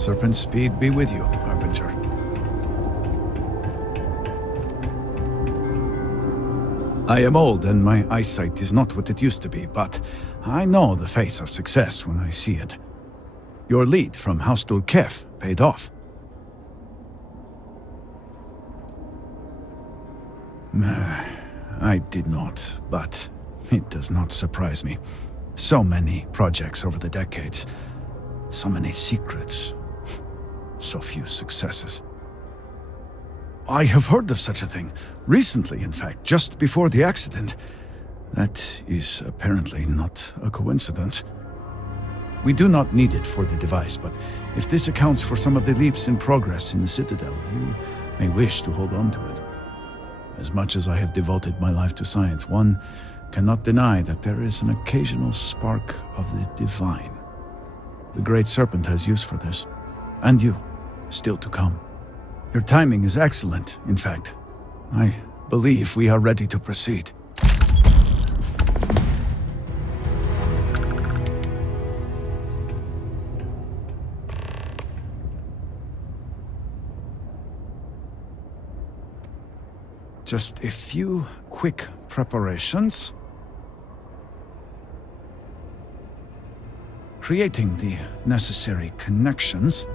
Serpent speed be with you, Harbinger. I am old and my eyesight is not what it used to be, but I know the face of success when I see it. Your lead from Host-passthrough paid off. I did not, but it does not surprise me. So many projects over the decades, so many secrets, so few successes. I have heard of such a thing. Recently, in fact, just before the accident. That is apparently not a coincidence. We do not need it for the device, but if this accounts for some of the leaps in progress in the Citadel, you may wish to hold on to it. As much as I have devoted my life to science, one cannot deny that there is an occasional spark of the divine. The Great Serpent has use for this. And you, still to come. Your timing is excellent, in fact. I believe we are ready to proceed. Just a few quick preparations. Creating the necessary connections.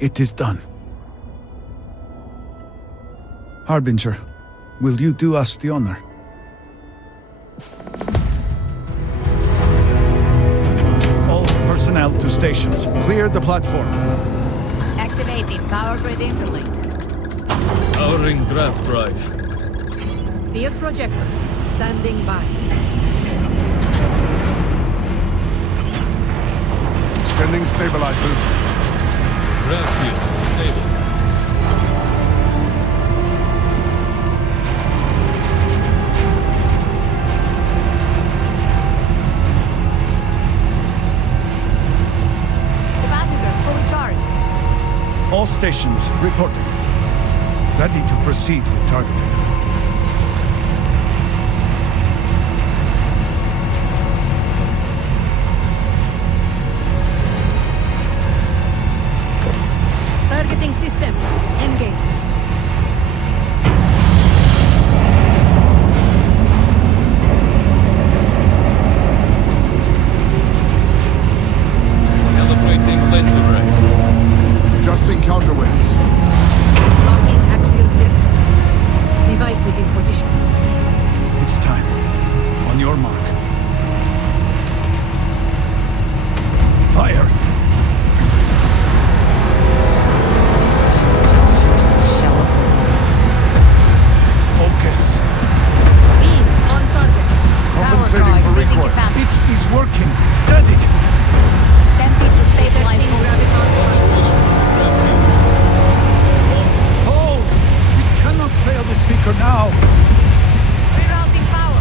It is done. Harbinger, will you do us the honor? All personnel to stations. Clear the platform. Activating power grid interlink. Powering draft drive. Field projector. Standing by. Sending stabilizers. Draft field stable. Capacitors fully charged. All stations reporting. Ready to proceed with targeting. Targeting system engaged. Calibrating lens array. Adjusting counterweights. Locking axial tilt. Device is in position. It's time. On your mark. Fire! Focus. Beam on target. Compensating Power drive for setting recoil. capacity. It is working. Steady. Temperature stabilizing gravity. Hold! We cannot fail the speaker now. Rerouting power.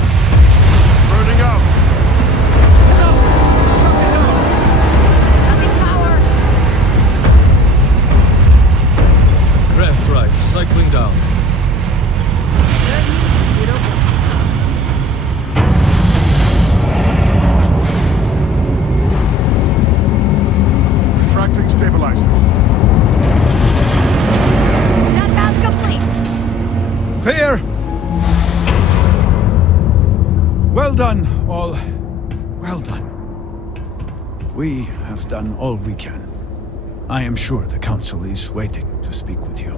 Burning out. No! Shut it down! Cutting power. Draft drive cycling down. 0 points. Retracting stabilizers. Shutdown complete. Clear! Well done, all. Well done. We have done all we can. I am sure the Council is waiting to speak with you.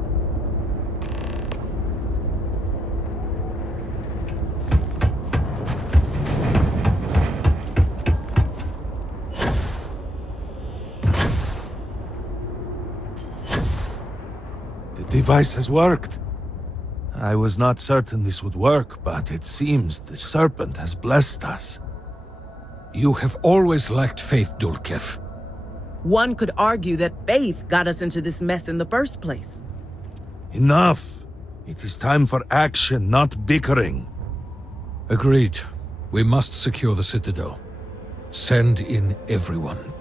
The device has worked. I was not certain this would work, but it seems the Serpent has blessed us. You have always lacked faith, Dulkev. One could argue that faith got us into this mess in the first place. Enough. It is time for action, not bickering. Agreed. We must secure the Citadel. Send in everyone.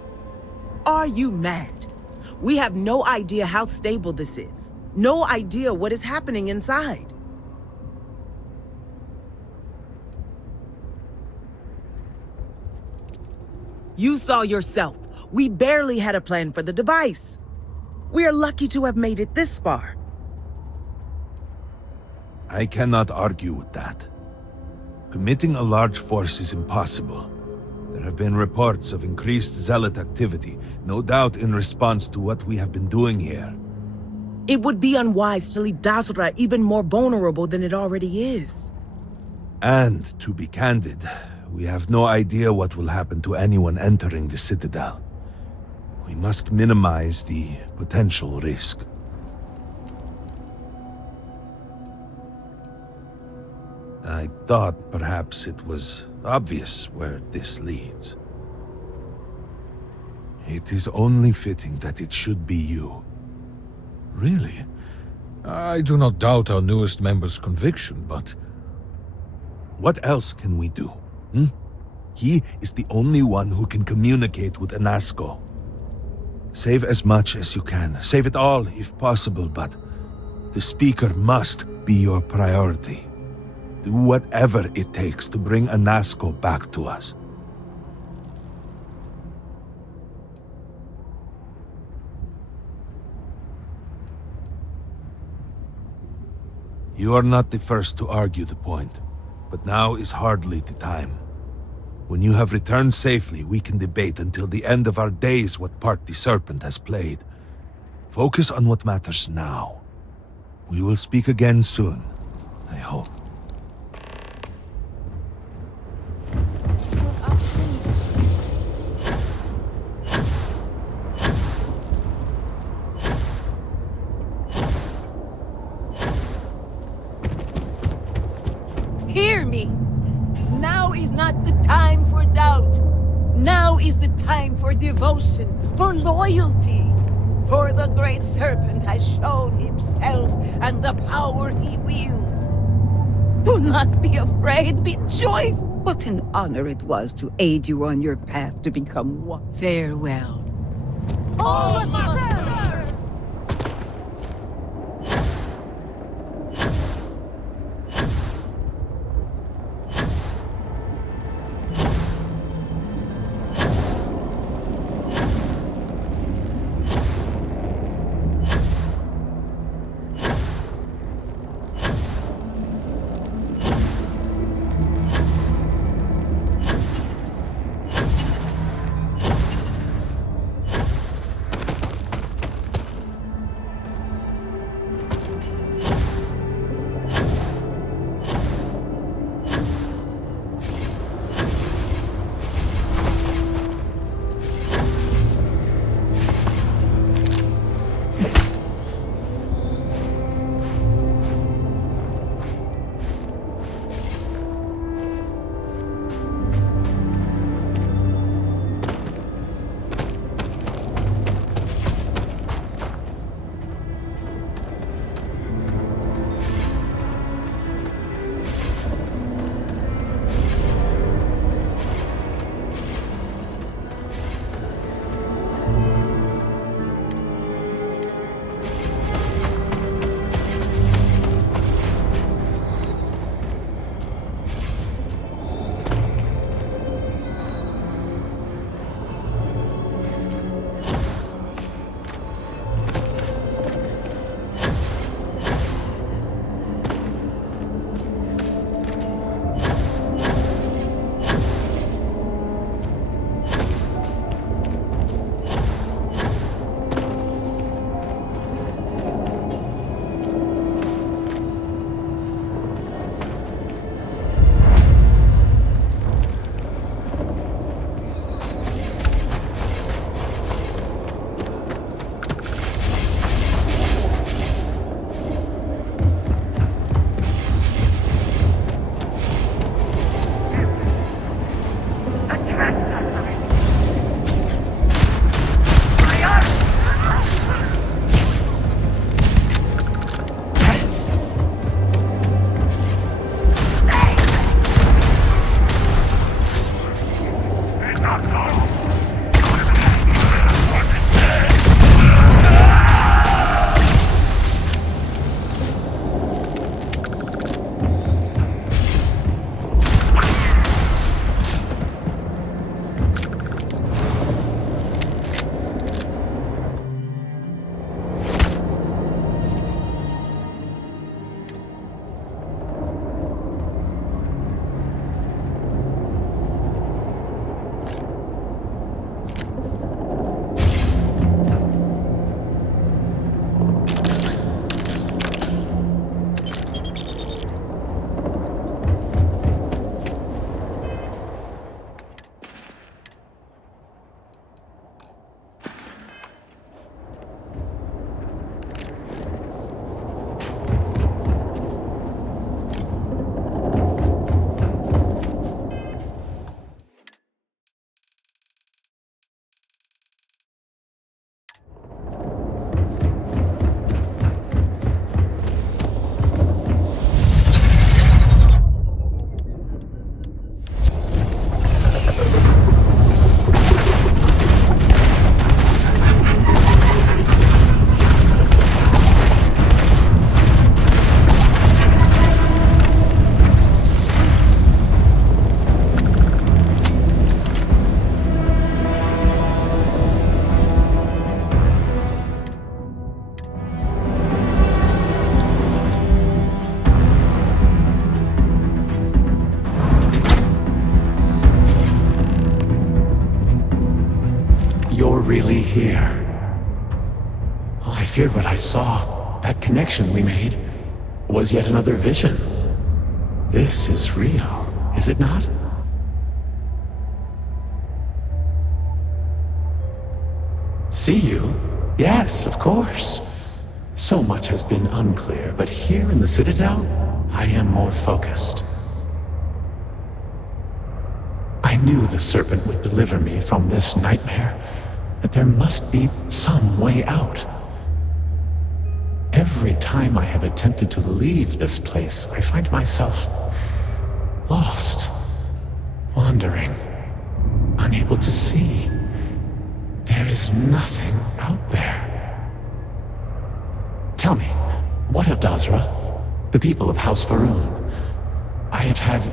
Are you mad? We have no idea how stable this is. No idea what is happening inside. You saw yourself. We barely had a plan for the device. We are lucky to have made it this far. I cannot argue with that. Committing a large force is impossible. There have been reports of increased zealot activity, no doubt in response to what we have been doing here. It would be unwise to leave Dazra even more vulnerable than it already is. And, to be candid, we have no idea what will happen to anyone entering the Citadel. We must minimize the potential risk. I thought perhaps it was obvious where this leads. It is only fitting that it should be you. Really? I do not doubt our newest member's conviction, but... What else can we do? He is the only one who can communicate with Anasco. Save as much as you can. Save it all, if possible, but the speaker must be your priority. Do whatever it takes to bring Anasco back to us. You are not the first to argue the point, but now is hardly the time. When you have returned safely, we can debate until the end of our days what part the Serpent has played. Focus on what matters now. We will speak again soon, I hope. Hear me! Now is not the time for doubt. Now is the time for devotion, for loyalty. For the great serpent has shown himself and the power he wields. Do not be afraid, be joyful. What an honor it was to aid you on your path to become one. Farewell. Oh, master! really here. Oh, I feared what I saw. That connection we made was yet another vision. This is real, is it not? See you? Yes, of course. So much has been unclear, but here in the Citadel, I am more focused. I knew the Serpent would deliver me from this nightmare, that there must be some way out. Every time I have attempted to leave this place, I find myself lost, wandering, unable to see. There is nothing out there. Tell me, what of Dazra? The people of House Va'ruun? I have had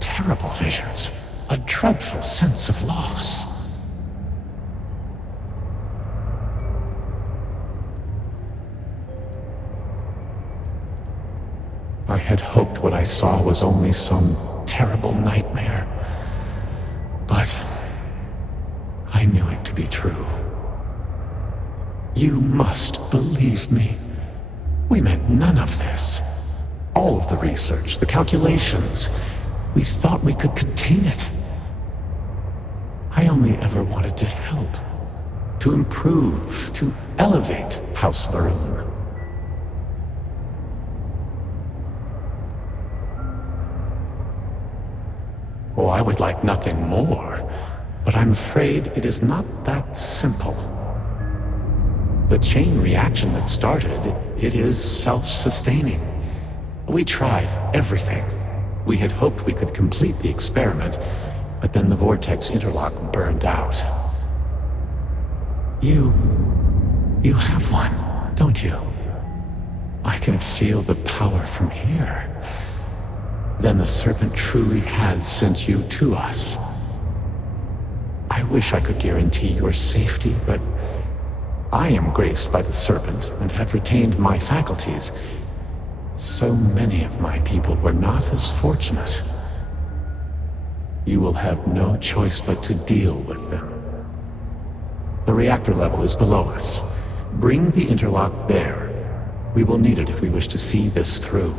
terrible visions, a dreadful sense of loss. I had hoped what I saw was only some terrible nightmare, but I knew it to be true. You must believe me. We meant none of this. All of the research, the calculations, we thought we could contain it. I only ever wanted to help, to improve, to elevate House Va'ruun. Oh, I would like nothing more, but I'm afraid it is not that simple. The chain reaction that started, it is self-sustaining. We tried everything. We had hoped we could complete the experiment, but then the vortex interlock burned out. You have one, don't you? I can feel the power from here. Then the Serpent truly has sent you to us. I wish I could guarantee your safety, but I am graced by the Serpent and have retained my faculties. So many of my people were not as fortunate. You will have no choice but to deal with them. The reactor level is below us. Bring the interlock there. We will need it if we wish to see this through.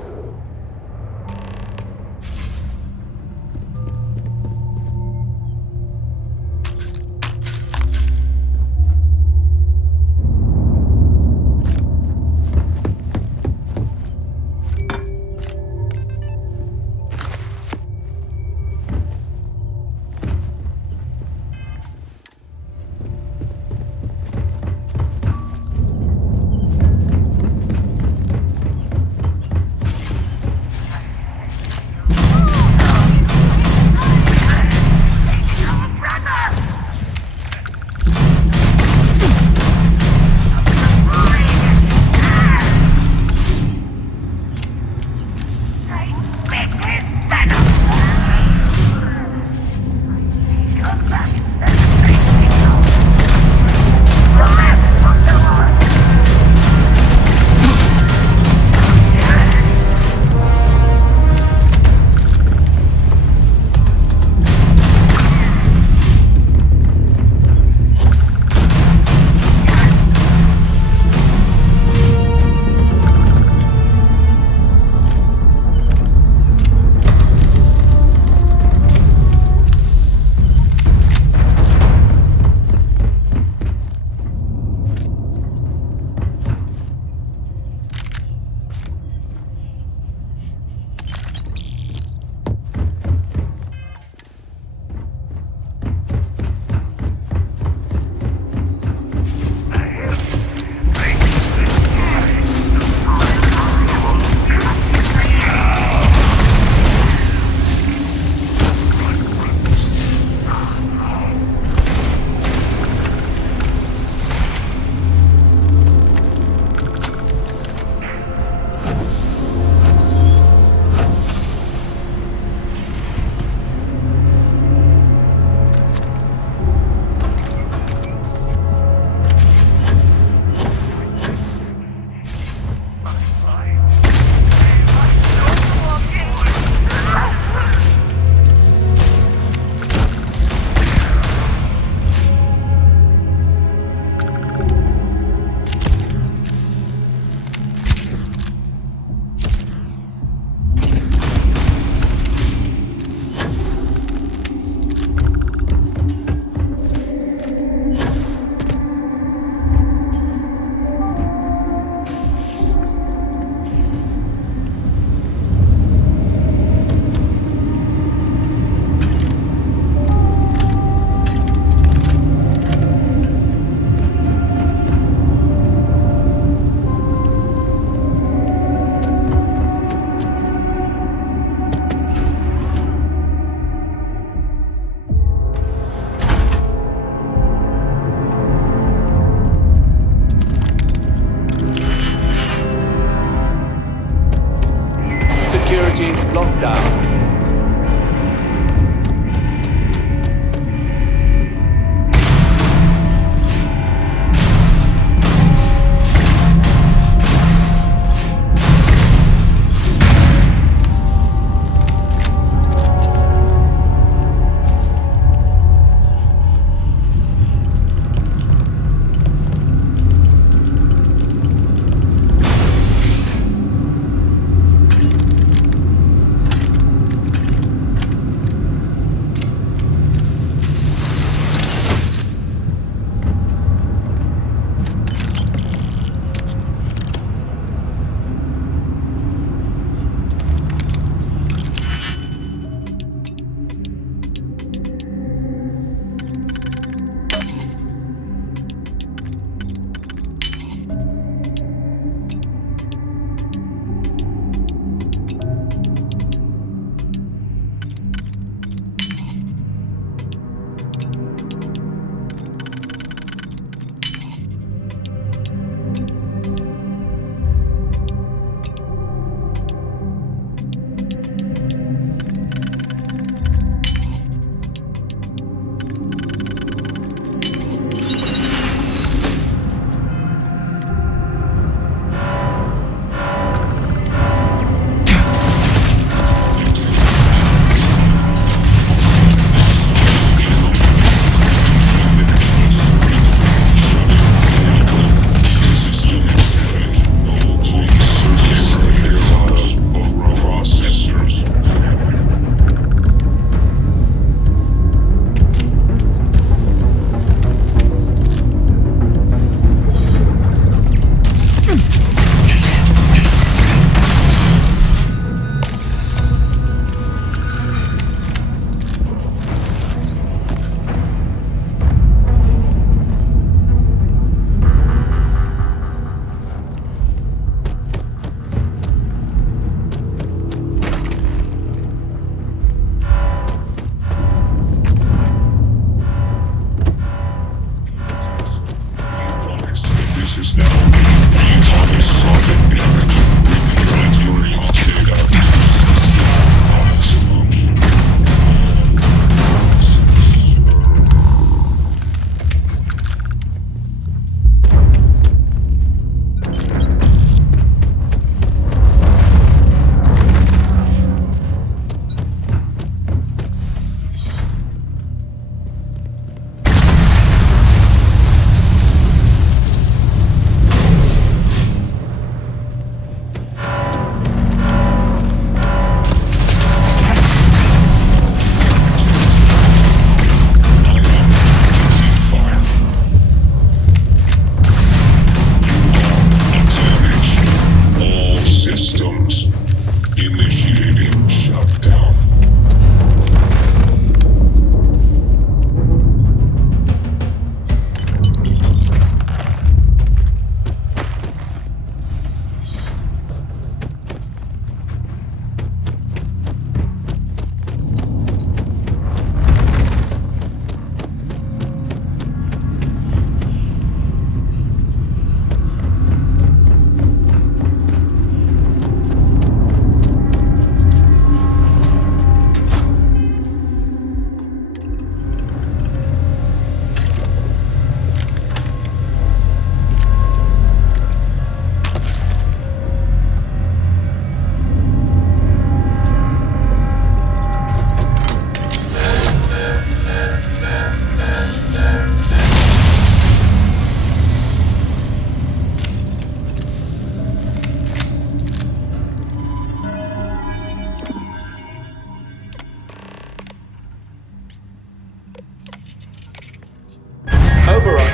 Override.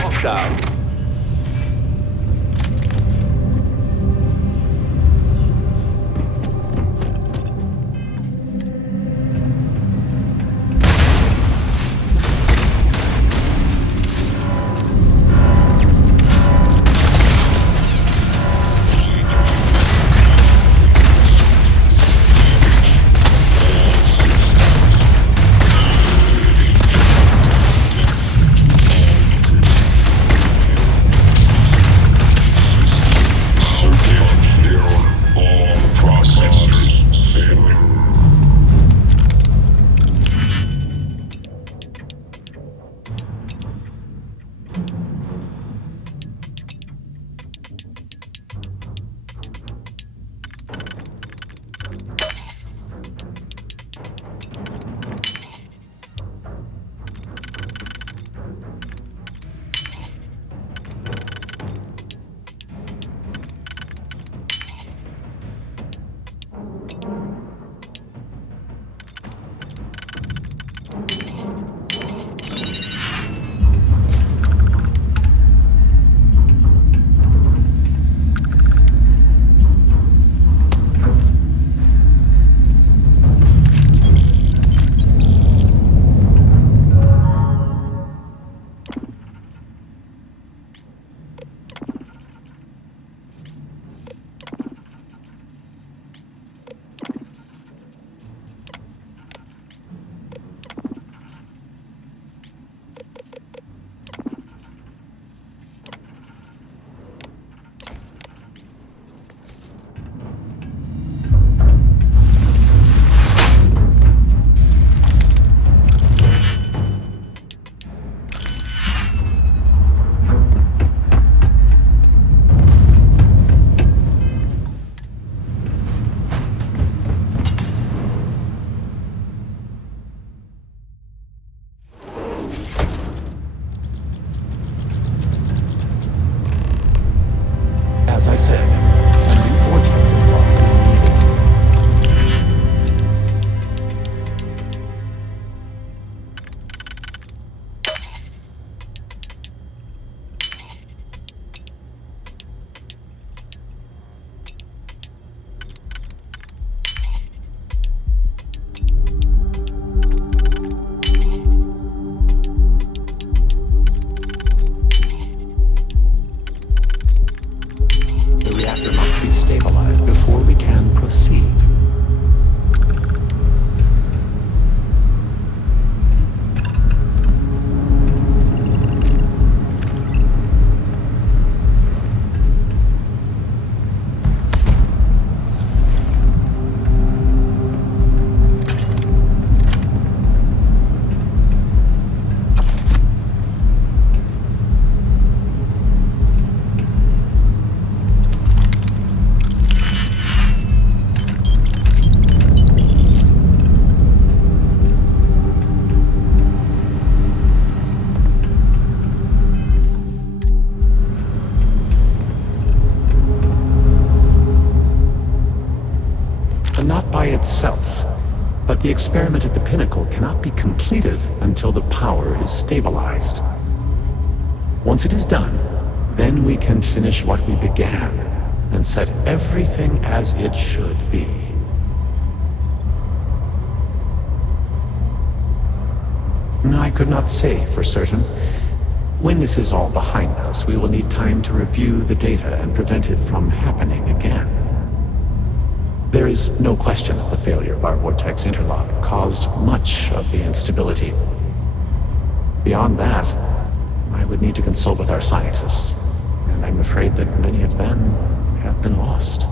Lockdown. As I said, a new vortex involved is needed. The reactor must be stabilized before we can proceed. itself. But the experiment at the pinnacle cannot be completed until the power is stabilized. Once it is done, then we can finish what we began and set everything as it should be. I could not say for certain. When this is all behind us, we will need time to review the data and prevent it from happening again. There is no question that the failure of our vortex interlock caused much of the instability. Beyond that, I would need to consult with our scientists, and I'm afraid that many of them have been lost.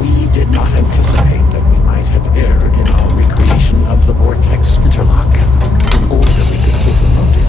We did not anticipate that we might have erred in our recreation of the vortex interlock, or that we could overload it.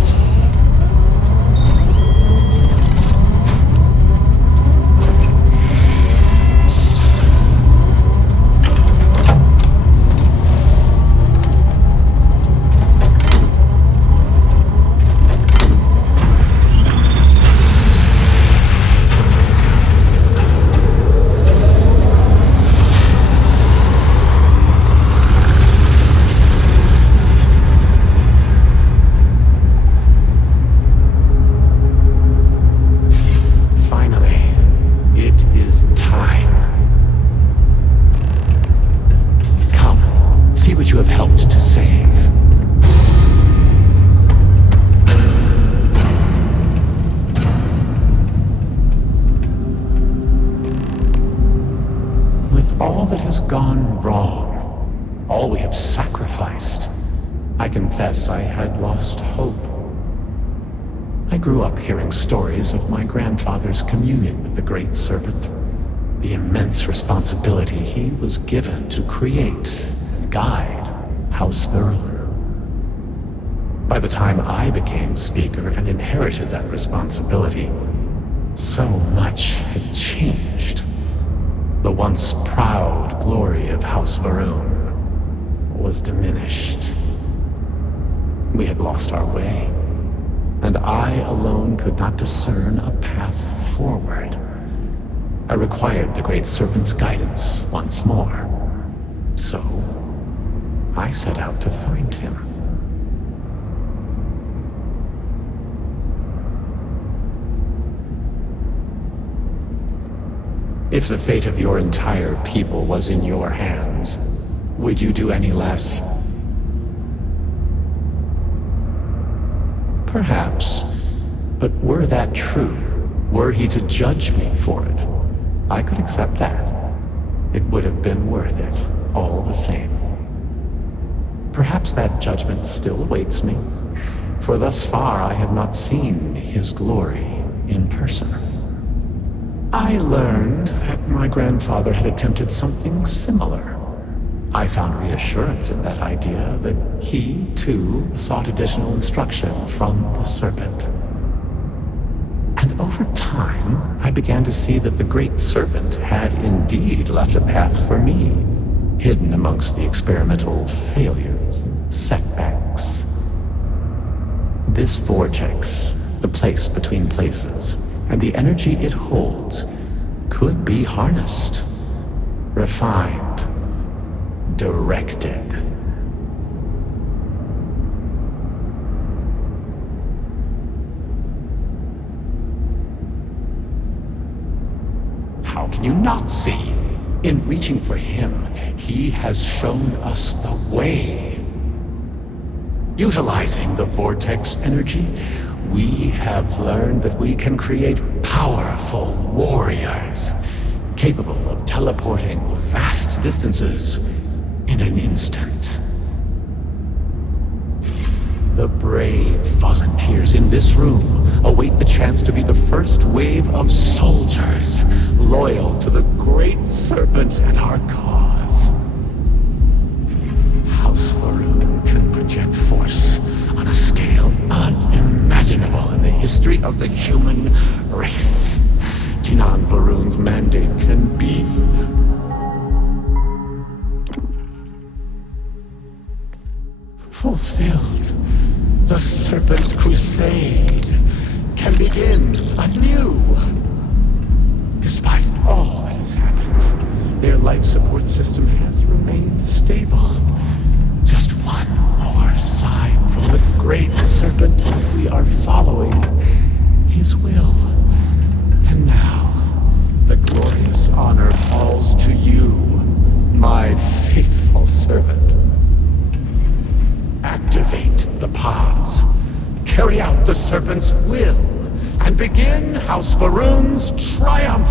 Gone wrong, all we have sacrificed. I confess I had lost hope. I grew up hearing stories of my grandfather's communion with the Great Serpent, the immense responsibility he was given to create and guide House Va'ruun. By the time I became Speaker and inherited that responsibility, so much had changed. The once proud glory of House Va'ruun was diminished. We had lost our way, and I alone could not discern a path forward. I required the Great Serpent's guidance once more, so I set out to find him. If the fate of your entire people was in your hands, would you do any less? Perhaps. But were that true, were he to judge me for it, I could accept that. It would have been worth it, all the same. Perhaps that judgment still awaits me, for thus far I have not seen his glory in person. I learned that my grandfather had attempted something similar. I found reassurance in that idea that he, too, sought additional instruction from the Serpent. And over time, I began to see that the Great Serpent had indeed left a path for me, hidden amongst the experimental failures and setbacks. This vortex, the place between places, and the energy it holds could be harnessed, refined, directed. How can you not see? In reaching for him, he has shown us the way. Utilizing the vortex energy, we have learned that we can create powerful warriors, capable of teleporting vast distances in an instant. The brave volunteers in this room await the chance to be the first wave of soldiers, loyal to the Great Serpent and our cause. House Va'ruun can project force on a scale unimaginable in the history of the human race. Tinan Va'ruun's mandate can be fulfilled, the Serpent's crusade can begin anew. Despite all that has happened, their life support system has remained stable. Just one more sign from the Great Serpent, and we are following his will. And now, the glorious honor falls to you, my faithful servant. Activate the pods, carry out the Serpent's will, and begin House Va'ruun's triumph!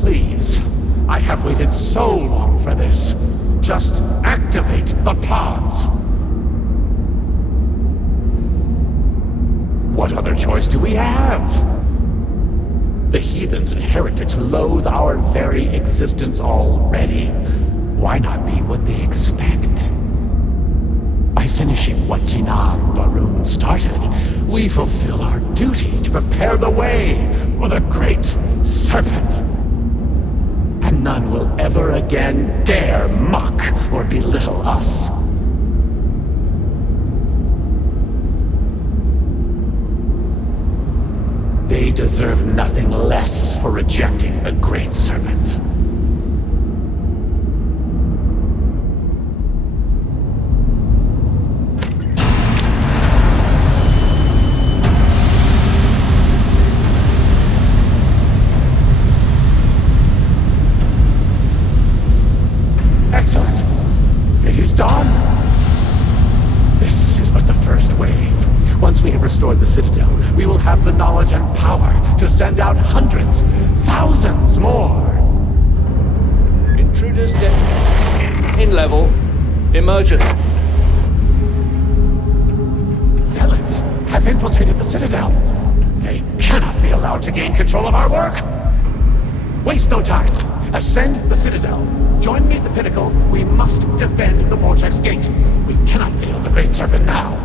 Please, I have waited so long for this. Just activate the pods! What other choice do we have? The heathens and heretics loathe our very existence already. Why not be what they expect? By finishing what Jinan Va'ruun started, we fulfill our duty to prepare the way for the Great Serpent. And none will ever again dare mock or belittle us. They deserve nothing less for rejecting the Great Serpent. Excellent. It is done. This is but the first wave. Once we have restored the Citadel, we will have the knowledge and power to send out hundreds, thousands more. Intruders in level. Emergent. Zealots have infiltrated the Citadel. They cannot be allowed to gain control of our work. Waste no time. Ascend the Citadel. Join me at the pinnacle. We must defend the Vortex Gate. We cannot fail the Great Serpent now.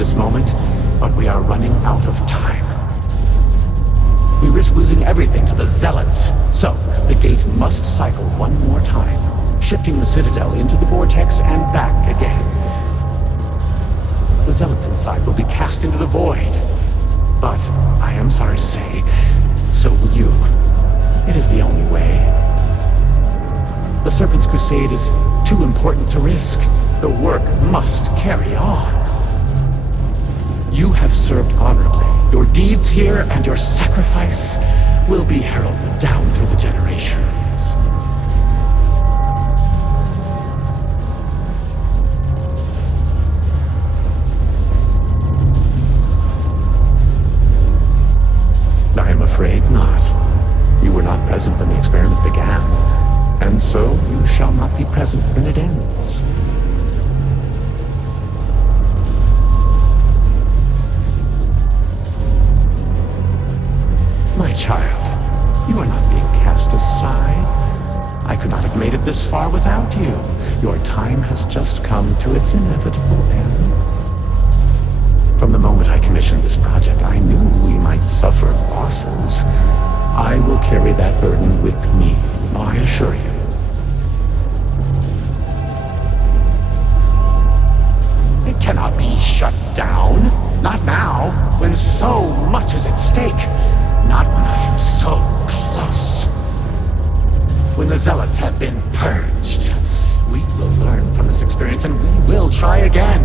this moment, but we are running out of time. We risk losing everything to the Zealots, so the gate must cycle one more time, shifting the Citadel into the vortex and back again. The Zealots inside will be cast into the void, but I am sorry to say, so will you. It is the only way. The Serpent's crusade is too important to risk. The work must carry on. You have served honorably. Your deeds here and your sacrifice will be heralded down through the generations. I am afraid not. You were not present when the experiment began, and so you shall not be present when it ends. My child, you are not being cast aside. I could not have made it this far without you. Your time has just come to its inevitable end. From the moment I commissioned this project, I knew we might suffer losses. I will carry that burden with me, I assure you. It cannot be shut down. Not now, when so much is at stake. Not when I am so close. When the Zealots have been purged, we will learn from this experience and we will try again.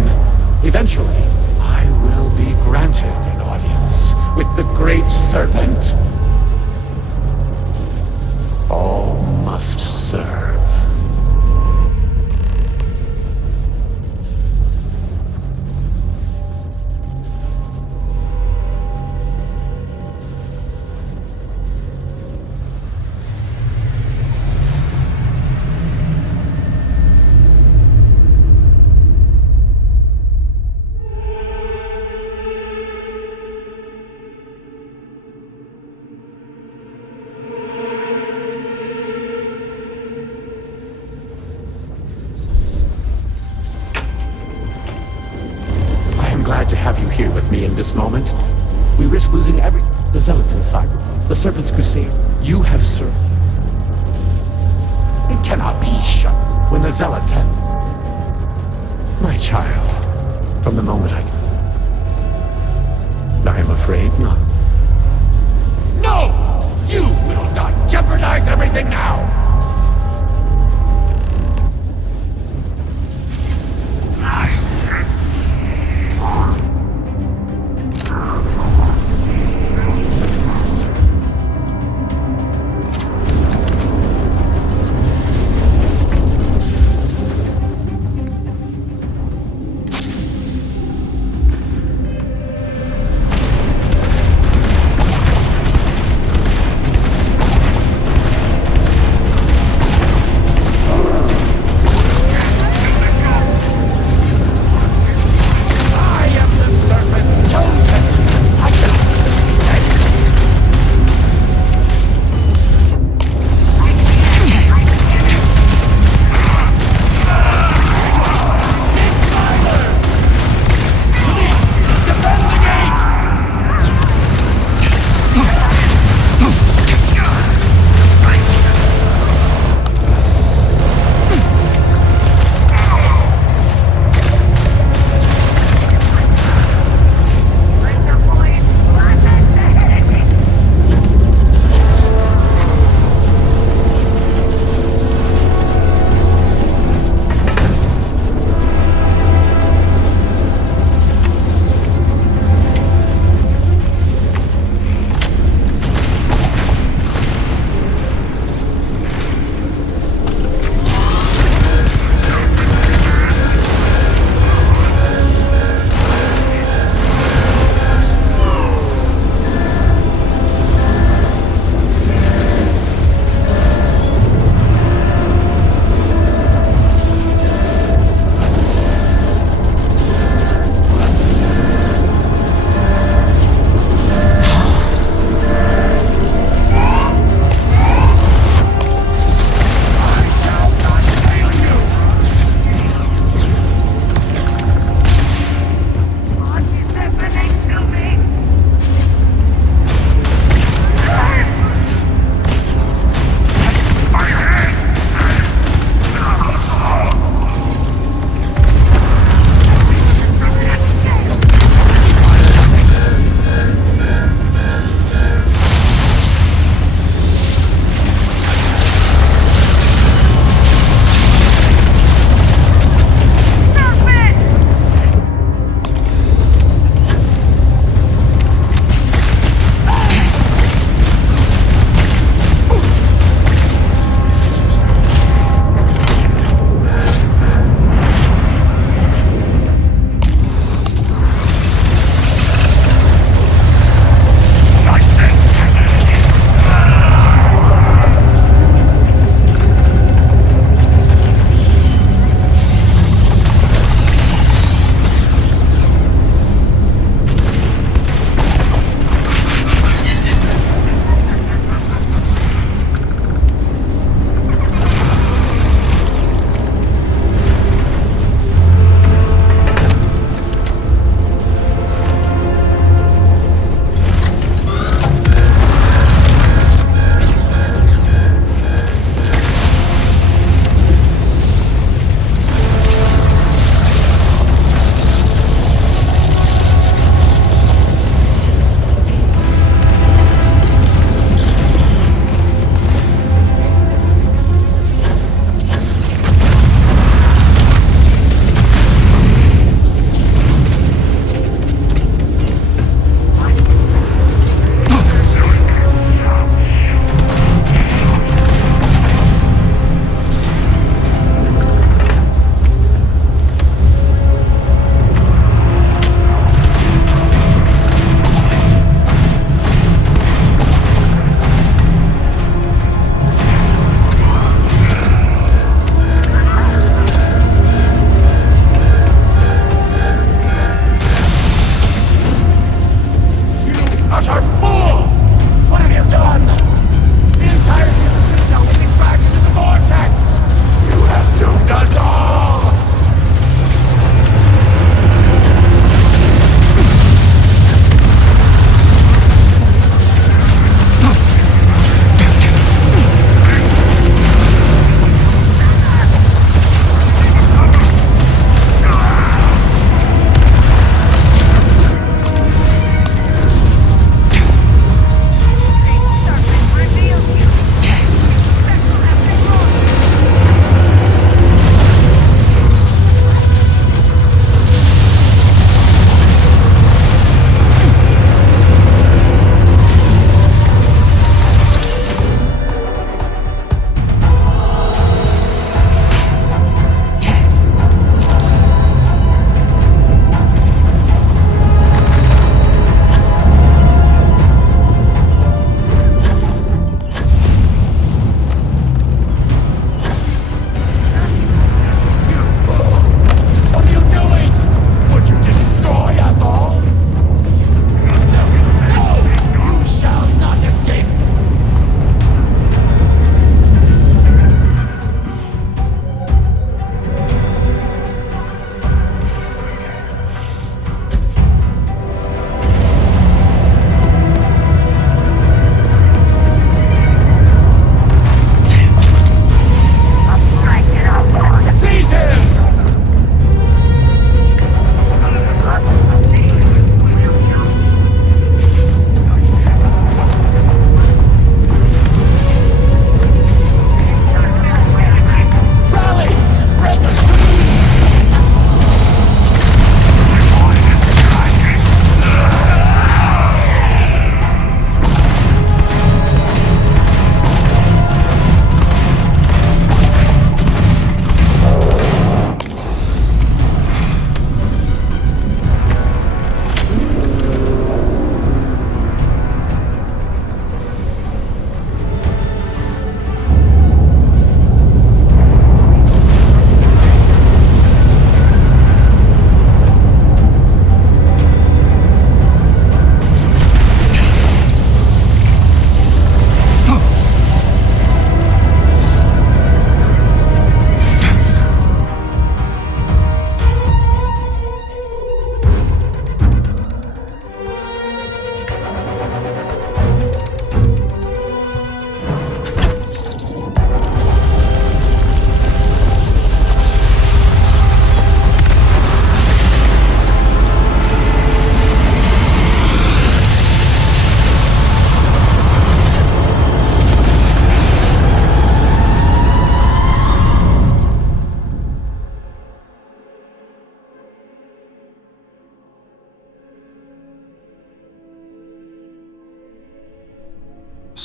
Eventually, I will be granted an audience with the Great Serpent. All must serve. Here with me in this moment. We risk losing the Zealots inside. The Serpent's crusade. You have served. It cannot be shut when the Zealots have... My child, from the moment I am afraid not. No! You will not jeopardize everything now!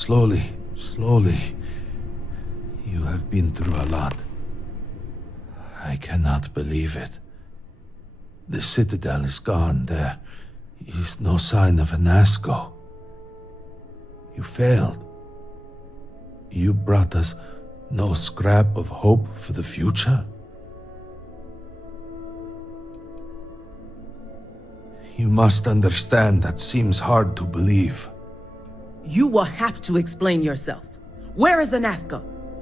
Slowly. You have been through a lot. I cannot believe it. The Citadel is gone. There is no sign of Anasco. You failed. You brought us no scrap of hope for the future? You must understand that seems hard to believe. You will have to explain yourself. Where is Anasco?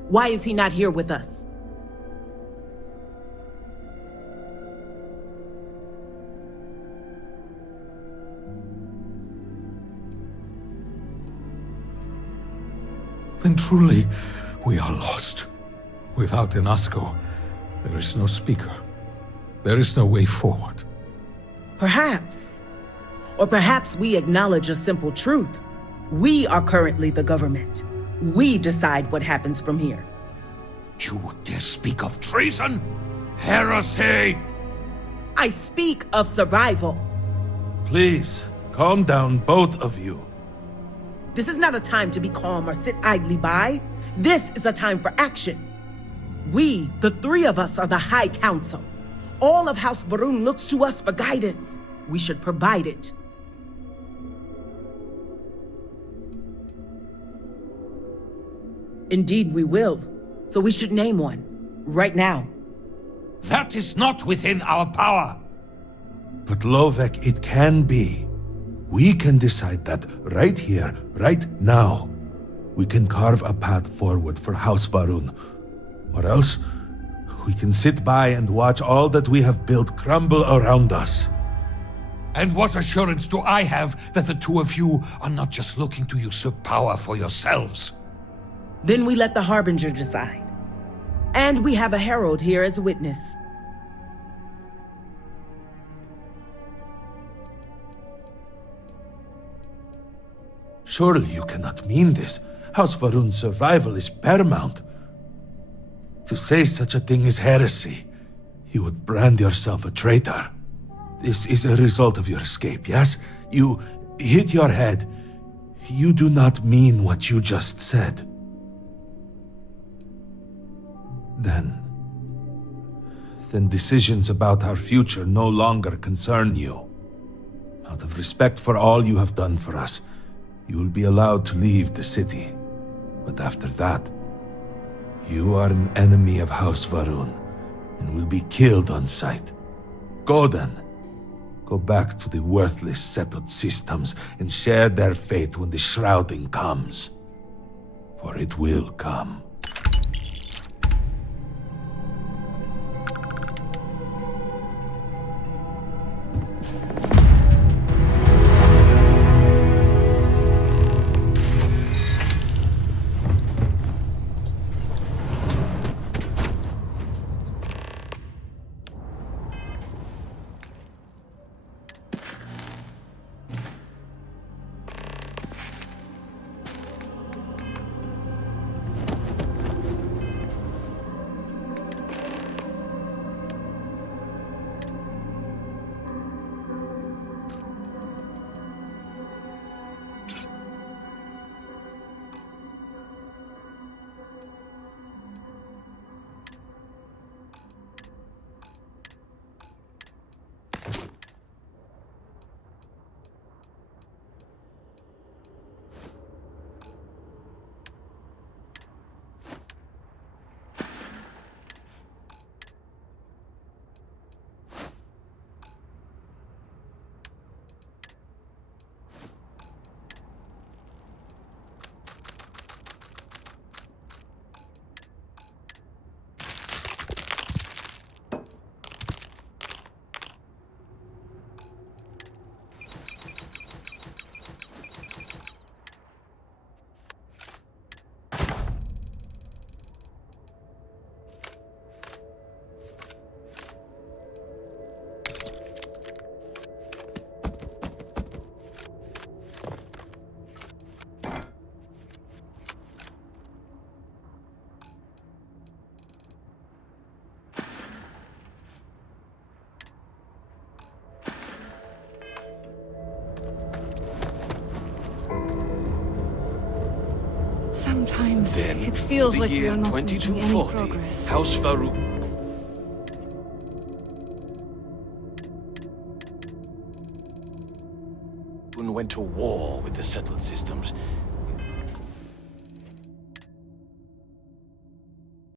Why is he not here with us? Then truly, we are lost. Without Anasco, there is no speaker. There is no way forward. Perhaps. Or perhaps we acknowledge a simple truth. We are currently the government. We decide what happens from here. You dare speak of treason? Heresy! I speak of survival. Please, calm down, both of you. This is not a time to be calm or sit idly by. This is a time for action. We, the three of us, are the High Council. All of House Va'ruun looks to us for guidance. We should provide it. Indeed, we will. So we should name one. Right now. That is not within our power. But Lovek, it can be. We can decide that right here, right now. We can carve a path forward for House Va'ruun. Or else, we can sit by and watch all that we have built crumble around us. And what assurance do I have that the two of you are not just looking to usurp power for yourselves? Then we let the Harbinger decide. And we have a herald here as a witness. Surely you cannot mean this. House Va'ruun's survival is paramount. To say such a thing is heresy. You would brand yourself a traitor. This is a result of your escape, yes? You hit your head. You do not mean what you just said. Then decisions about our future no longer concern you. Out of respect for all you have done for us, you will be allowed to leave the city. But after that, you are an enemy of House Va'ruun and will be killed on sight. Go then. Go back to the worthless settled systems and share their fate when the shrouding comes. For it will come. Sometimes Then, it feels the like we year are not making any 2240, progress. House Farouk. Went to war with the settled systems.